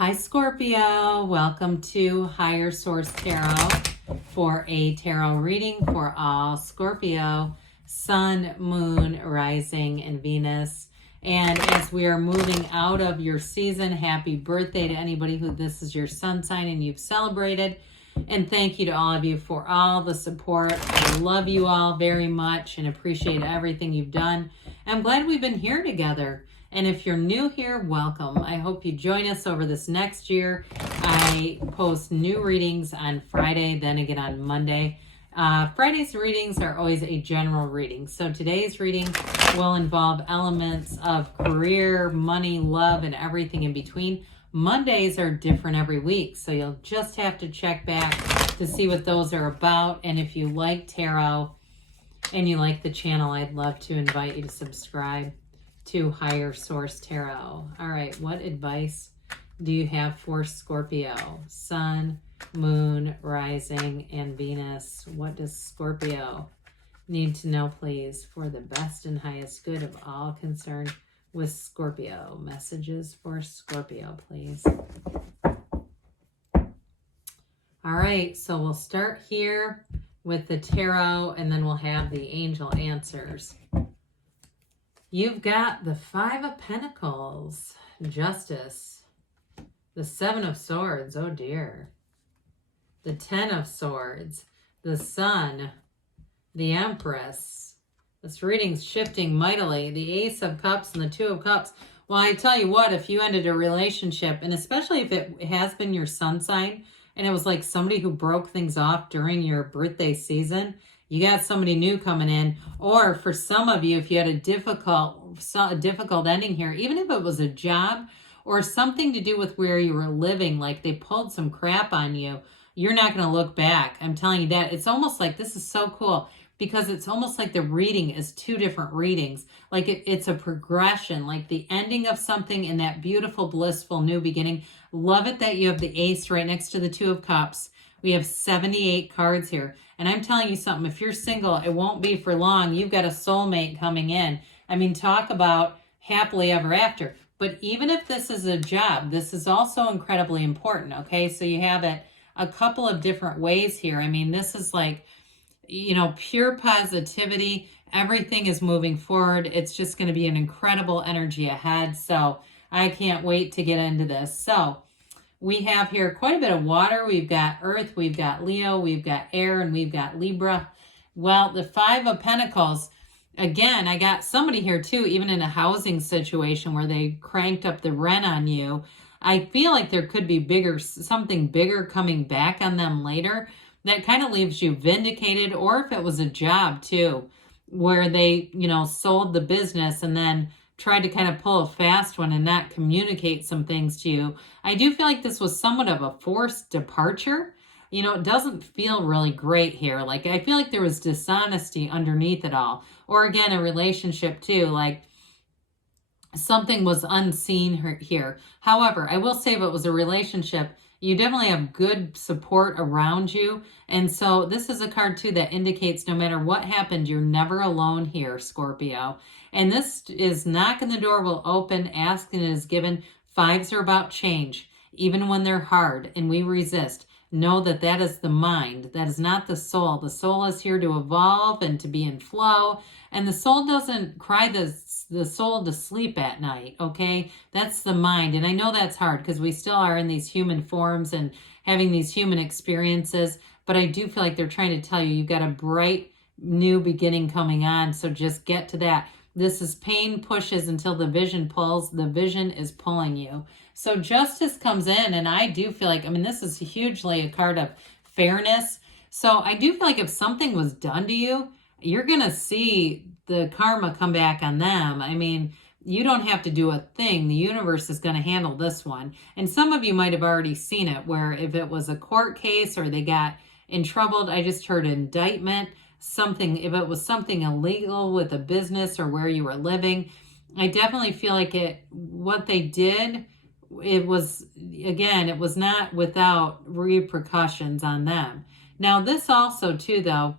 Hi Scorpio, welcome to Higher Source Tarot for a tarot reading for all Scorpio, Sun, Moon, Rising, and Venus. And as we are moving out of your season, happy birthday to anybody who this is your sun sign and you've celebrated. And thank you to all of you for all the support. I love you all very much and appreciate everything you've done. I'm glad we've been here together. And if you're new here, welcome. I hope you join us over this next year. I post new readings on Friday, then again on Monday. Friday's readings are always a general reading. So today's reading will involve elements of career, money, love, and everything in between. Mondays are different every week, so you'll just have to check back to see what those are about. And if you like tarot and you like the channel, I'd love to invite you to subscribe to Higher Source Tarot. All right, what advice do you have for Scorpio? Sun, Moon, Rising, and Venus. What does Scorpio need to know, please, for the best and highest good of all concerned with Scorpio? Messages for Scorpio, please. All right, so we'll start here with the tarot, and then we'll have the angel answers. You've got the Five of Pentacles, Justice, the Seven of Swords, oh dear, the Ten of Swords, the Sun, the Empress. This reading's shifting mightily, the Ace of Cups and the Two of Cups. Well, I tell you what, if you ended a relationship, and especially if it has been your sun sign, and it was like somebody who broke things off during your birthday season, you got somebody new coming in. Or for some of you, if you had a difficult ending here, even if it was a job or something to do with where you were living, like they pulled some crap on you, you're not going to look back. I'm telling you that. It's almost like, this is so cool, because it's almost like the reading is two different readings. Like it's a progression, like the ending of something and that beautiful, blissful new beginning. Love it that you have the Ace right next to the Two of Cups. We have 78 cards here. And I'm telling you something, if you're single, it won't be for long. You've got a soulmate coming in. I mean, talk about happily ever after. But even if this is a job, this is also incredibly important, okay? So you have it a couple of different ways here. I mean, this is like, you know, pure positivity. Everything is moving forward. It's just going to be an incredible energy ahead. So I can't wait to get into this. So we have here quite a bit of water. We've got Earth, we've got Leo, we've got Air, and we've got Libra. Well, the Five of Pentacles, again, I got somebody here too, even in a housing situation where they cranked up the rent on you. I feel like there could be something bigger coming back on them later. That kind of leaves you vindicated. Or if it was a job too, where they, you know, sold the business and then tried to kind of pull a fast one and not communicate some things to you. I do feel like this was somewhat of a forced departure. You know, it doesn't feel really great here. Like, I feel like there was dishonesty underneath it all. Or again, a relationship too, like something was unseen here. However, I will say if it was a relationship, you definitely have good support around you. And so this is a card too that indicates no matter what happened, you're never alone here, Scorpio. And this is knocking the door will open, asking is given. Fives are about change, even when they're hard and we resist. Know that that is the mind. That is not the soul. The soul is here to evolve and to be in flow. And the soul doesn't cry the soul to sleep at night, okay? That's the mind. And I know that's hard because we still are in these human forms and having these human experiences. But I do feel like they're trying to tell you, you've got a bright new beginning coming on. So just get to that. This is pain pushes until the vision pulls. The vision is pulling you. So justice comes in, and I do feel like, I mean, this is hugely a card of fairness. So I do feel like if something was done to you, you're going to see the karma come back on them. I mean, you don't have to do a thing. The universe is going to handle this one. And some of you might have already seen it, where if it was a court case or they got in trouble, I just heard indictment, something, if it was something illegal with a business or where you were living, I definitely feel like what they did, it was, again, it was not without repercussions on them. Now, this also too, though,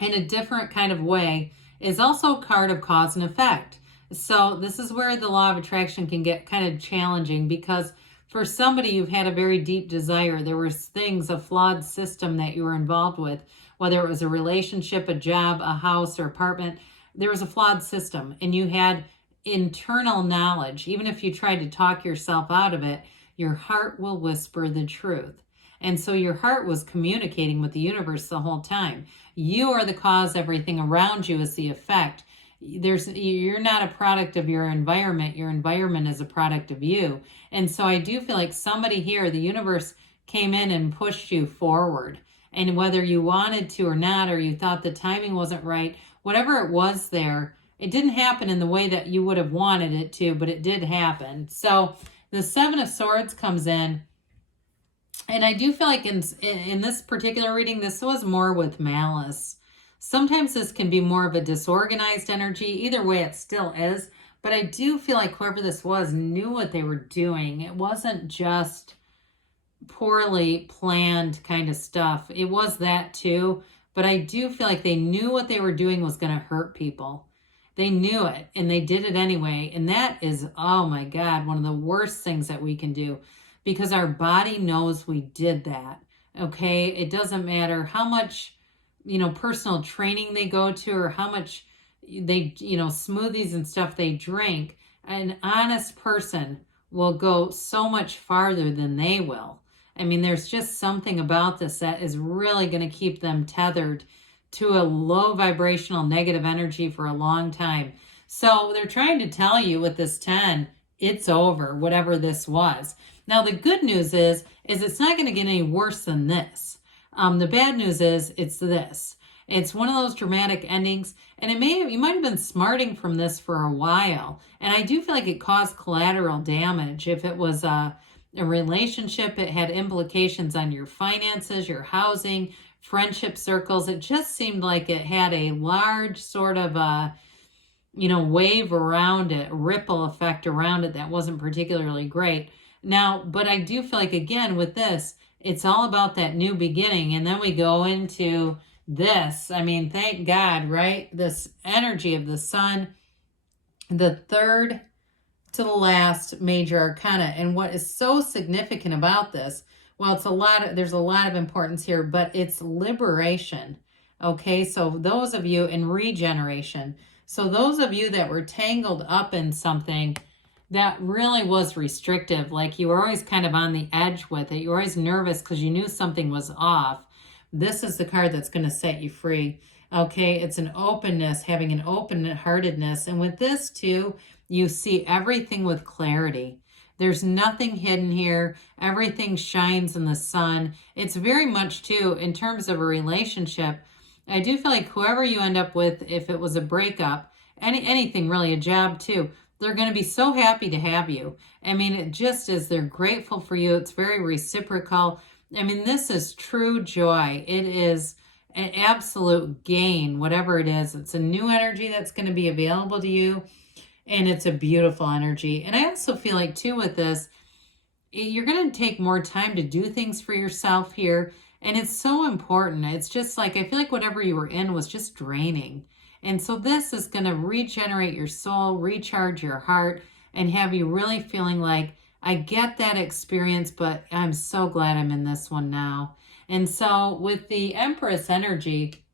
in a different kind of way, is also a card of cause and effect. So this is where the law of attraction can get kind of challenging, because for somebody, you've had a very deep desire. There was things, a flawed system that you were involved with, whether it was a relationship, a job, a house, or apartment. There was a flawed system, and you had internal knowledge. Even if you tried to talk yourself out of it, your heart will whisper the truth. And so your heart was communicating with the universe the whole time. You are the cause. Everything around you is the effect. You're not a product of your environment. Your environment is a product of you. And so I do feel like somebody here, the universe came in and pushed you forward. And whether you wanted to or not, or you thought the timing wasn't right, whatever it was there, it didn't happen in the way that you would have wanted it to, but it did happen. So the Seven of Swords comes in. And I do feel like in this particular reading, this was more with malice. Sometimes this can be more of a disorganized energy. Either way, it still is. But I do feel like whoever this was knew what they were doing. It wasn't just poorly planned kind of stuff. It was that too. But I do feel like they knew what they were doing was going to hurt people. They knew it, and they did it anyway. And that is, oh my God, one of the worst things that we can do. Because our body knows we did that, okay? It doesn't matter how much, personal training they go to or how much they, smoothies and stuff they drink. An honest person will go so much farther than they will. I mean, there's just something about this that is really going to keep them tethered to a low vibrational negative energy for a long time. So they're trying to tell you with this 10, it's over, whatever this was. Now, the good news is it's not going to get any worse than this. The bad news is it's this. It's one of those dramatic endings, and you might have been smarting from this for a while. And I do feel like it caused collateral damage. If it was a relationship, it had implications on your finances, your housing, friendship circles. It just seemed like it had a large sort of wave around it, ripple effect around it that wasn't particularly great. Now, but I do feel like, again, with this, it's all about that new beginning. And then we go into this. I mean, thank God, right? This energy of the sun, the third to the last major arcana. And what is so significant about this, well, there's a lot of importance here, but it's liberation. Okay, so those of you in regeneration, so those of you that were tangled up in something that really was restrictive, like you were always kind of on the edge with it, you were always nervous because you knew something was off, this is the card that's going to set you free. Okay, it's an openness, having an open-heartedness. And with this too, you see everything with clarity. There's nothing hidden here. Everything shines in the sun. It's very much too, in terms of a relationship, I do feel like whoever you end up with, if it was a breakup, anything really, a job too, they're going to be so happy to have you. I mean, it just is, they're grateful for you. It's very reciprocal. I mean, this is true joy. It is an absolute gain, whatever it is. It's a new energy that's going to be available to you, and it's a beautiful energy. And I also feel like too with this, you're going to take more time to do things for yourself here. And it's so important. It's just like, I feel like whatever you were in was just draining. And so this is going to regenerate your soul, recharge your heart, and have you really feeling like, I get that experience, but I'm so glad I'm in this one now. And so with the Empress energy,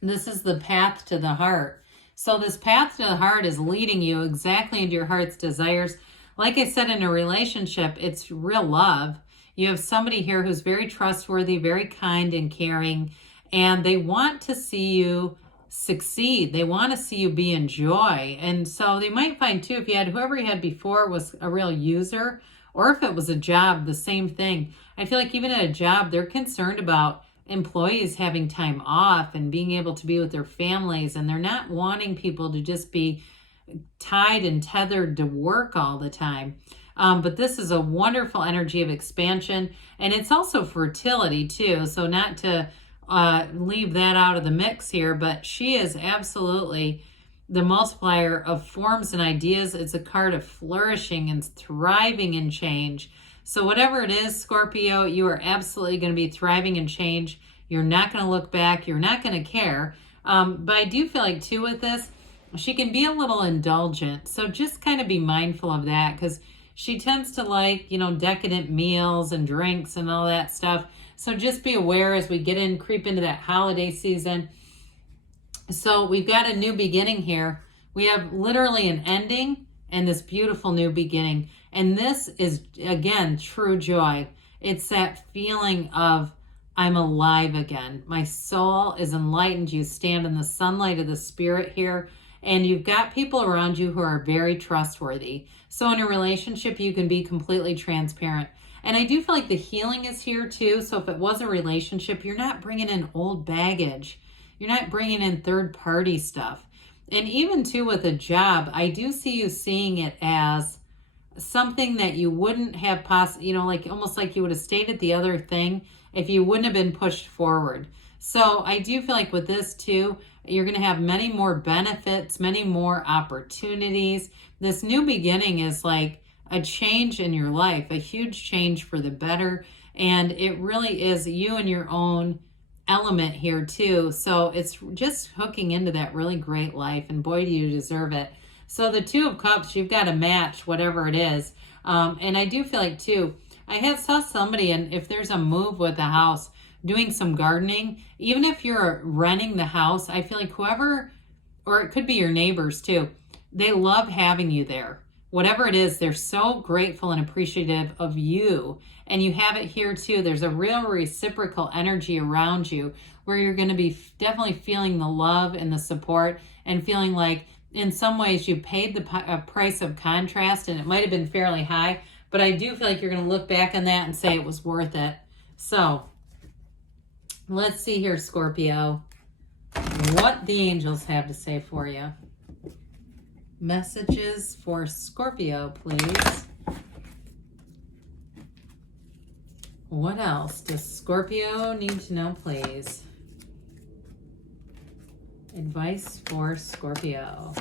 this is the path to the heart. So this path to the heart is leading you exactly into your heart's desires. Like I said, in a relationship, it's real love. You have somebody here who's very trustworthy, very kind and caring, and they want to see you succeed. They want to see you be in joy. And so they might find too, if you had whoever you had before was a real user, or if it was a job, the same thing. I feel like even at a job, they're concerned about employees having time off and being able to be with their families, and they're not wanting people to just be tied and tethered to work all the time. But this is a wonderful energy of expansion, and it's also fertility too. So not to leave that out of the mix here, but she is absolutely the multiplier of forms and ideas. It's a card of flourishing and thriving in change. So whatever it is, Scorpio, you are absolutely going to be thriving in change. You're not going to look back. You're not going to care. But I do feel like too with this, she can be a little indulgent. So just kind of be mindful of that, because She tends to like, decadent meals and drinks and all that stuff. So just be aware as we creep into that holiday season. So we've got a new beginning here. We have literally an ending and this beautiful new beginning. And this is, again, true joy. It's that feeling of, I'm alive again. My soul is enlightened. You stand in the sunlight of the spirit here. And you've got people around you who are very trustworthy. So in a relationship, you can be completely transparent. And I do feel like the healing is here too. So if it was a relationship, you're not bringing in old baggage. You're not bringing in third-party stuff. And even too with a job, I do see you seeing it as something that you wouldn't have like almost like you would have stayed at the other thing if you wouldn't have been pushed forward. So I do feel like with this too, you're going to have many more benefits, many more opportunities. This new beginning is like a change in your life, a huge change for the better. And it really is you and your own element here too. So it's just hooking into that really great life. And boy, do you deserve it. So the Two of Cups, you've got to match whatever it is. And I do feel like too, I saw somebody, and if there's a move with the house, doing some gardening, even if you're renting the house, I feel like whoever, or it could be your neighbors too, they love having you there. Whatever it is, they're so grateful and appreciative of you. And you have it here too. There's a real reciprocal energy around you where you're going to be definitely feeling the love and the support and feeling like in some ways you paid the price of contrast, and it might have been fairly high, but I do feel like you're going to look back on that and say it was worth it. So let's see here, Scorpio, what the angels have to say for you. Messages for Scorpio, please. What else does Scorpio need to know, please? Advice for Scorpio.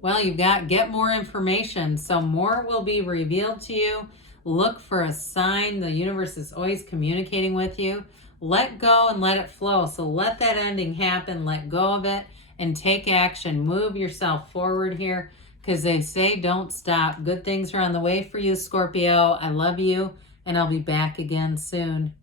Well, you've got get more information. So more will be revealed to you. Look for a sign. The universe is always communicating with you. Let go and let it flow. So let that ending happen. Let go of it and take action. Move yourself forward here because they say don't stop. Good things are on the way for you, Scorpio. I love you, and I'll be back again soon.